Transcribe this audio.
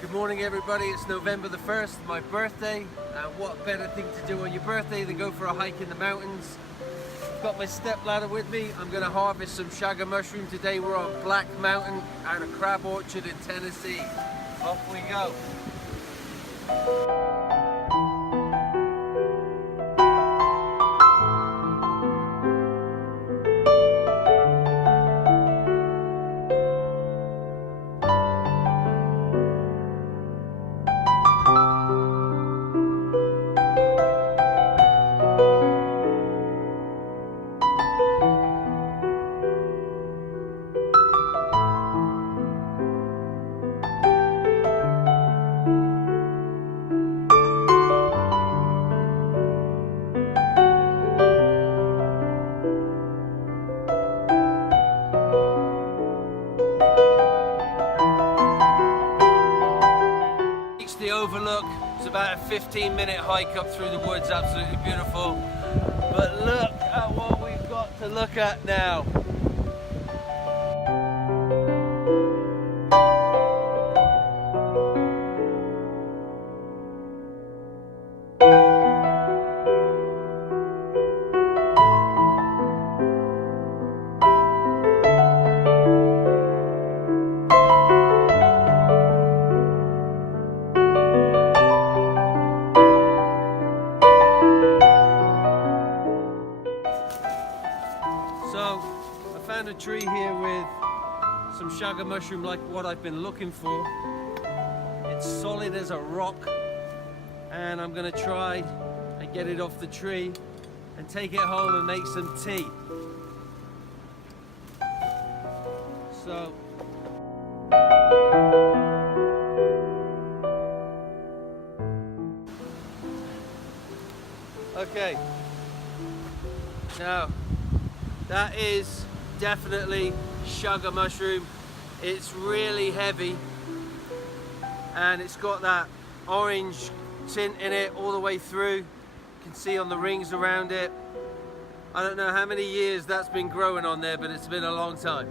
Good morning everybody, it's November the 1st, my birthday, and what better thing to do on your birthday than go for a hike in the mountains. I've got my step ladder with me. I'm going to harvest some shagger mushroom today. We're on Black Mountain out of Crab Orchard in Tennessee. Off we go. 15-minute hike up through the woods, absolutely beautiful. But look at what we've got to look at now. So I found a tree here with some shagger mushroom like what I've been looking for. It's solid as a rock, and I'm going to try and get it off the tree and take it home and make some tea. So okay, now that is definitely shagger mushroom. It's really heavy and it's got that orange tint in it all the way through. You can see on the rings around it. I don't know how many years that's been growing on there, but it's been a long time.